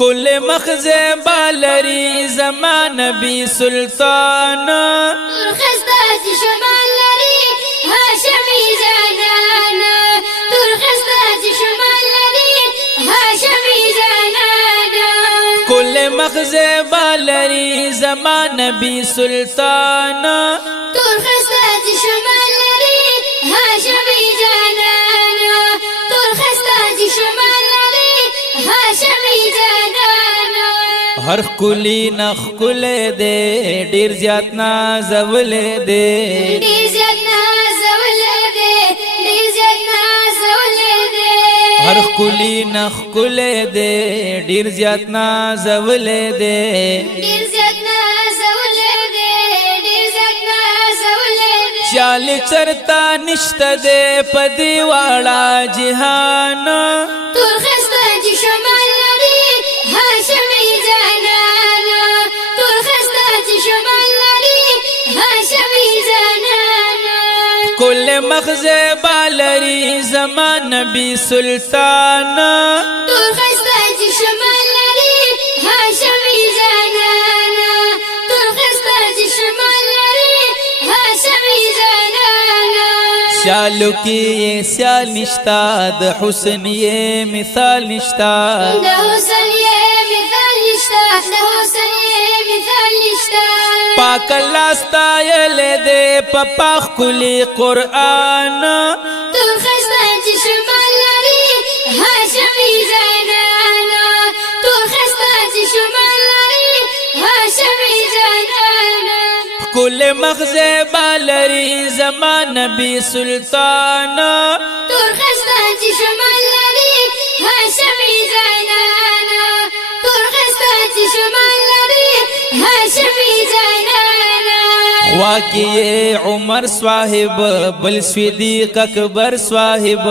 کل مخزه بالری زمان نبی سلطان ترخسته چې شمال لري هاشمي زنانا ترخسته چې شمال لري هاشمي زنانا کل مخزه بالری زمان نبی سلطان ترخسته چې شمال لري هاشمي زنانا ترخسته چې شمال لري هاشمي زنانا هر کلی نخ کلی دے ډیر زیات نازولې دے ډیر زیات نازولې دے ډیر زیات نازولې دے هر کلی نخ کلی دے ډیر زیات نازولې دے ډیر زیات نازولې دے ډیر زیات نازولې دے چال چرتا نشته دے پدی واړه جهان ترخسته چې شمال لري هاشمي زنانا ترخسته چې شمال لري هاشمي زنانا کل مخزه بالری زمان نبی سلطان ترخسته چې شمال لري هاشمي زنانا ترخسته چې شمال لري هاشمي زنانا سیالو کی سیال نشتا د حسن یہ مثال نشتا د حسن یې مثال نشته د حسن یې مثال نشته پاک اللہ ستایل دے پپاخ کلی قرآن ترخسته چې شمال لري هاشمي زنانا ترخسته چې شمال لري هاشمي زنانا کل مغزه بالری زمان نبی سلطان ترخسته چې شمال لري هاشمي زنانا ترخسته چې شمال لري هاشمي زنانا واقعی عمر صاحب بل صدیق اکبر صاحب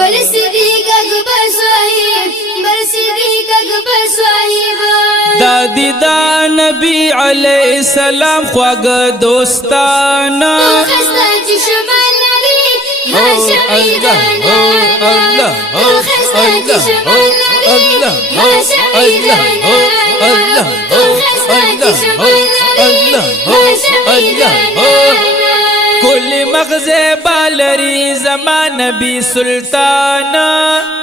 بل صدیق اکبر صاحب بل صدیق اکبر صاحب دادی دا نبی علیہ السلام خواگ دوستان ترخسته چې شمال لري هاشمي زنانا ترخسته چې شمال لري هاشمي زنانا ترخسته چې شمال لري هاشمي زنانا کل مغزه بالری زمان نبی سلطان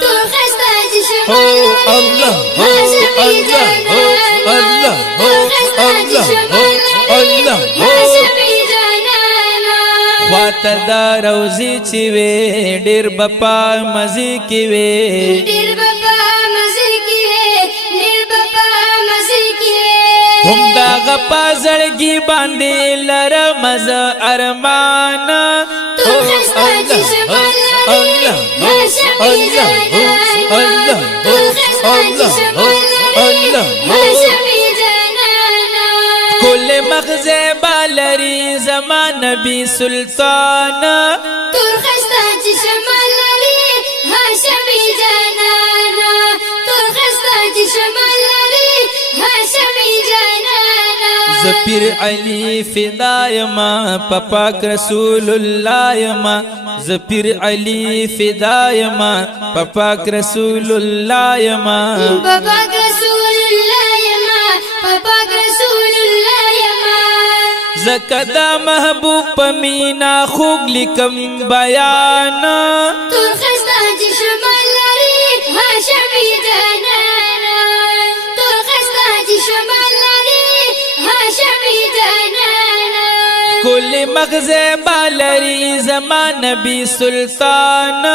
ترخسته چې شمال لري اللہ هاشمي زنانا ترخسته چې شمال لري هاشمي زنانا واتدا روزی چیوے ډیر بپا مزی کیوے ډیر بابا مزه کې ډیر بابا مزه کې هم دا غپا زړګي باندې لر مز ارمان ترخسته چې شمال لري هاشمي زنانا ترخسته چې شمال لري هاشمي زنانا کل مغزه بالری زمان نبی سلطان ترخسته چې شمال لري هاشمي زنانا ترخسته چې شمال لري هاشمي زنانا زپیر علی فدایما پاک رسول اللہ یما زپیر علی فدایما پاک رسول اللہ یما بابا رسول الله يما بابا رسول الله يما زکدا محبوب پمینا خوگ لکم بیان ترخسته چې شمال لري هاشمي زنانا ترخسته چې شمال لري هاشمي زنانا کل مغزه بالری زمان نبی سلطان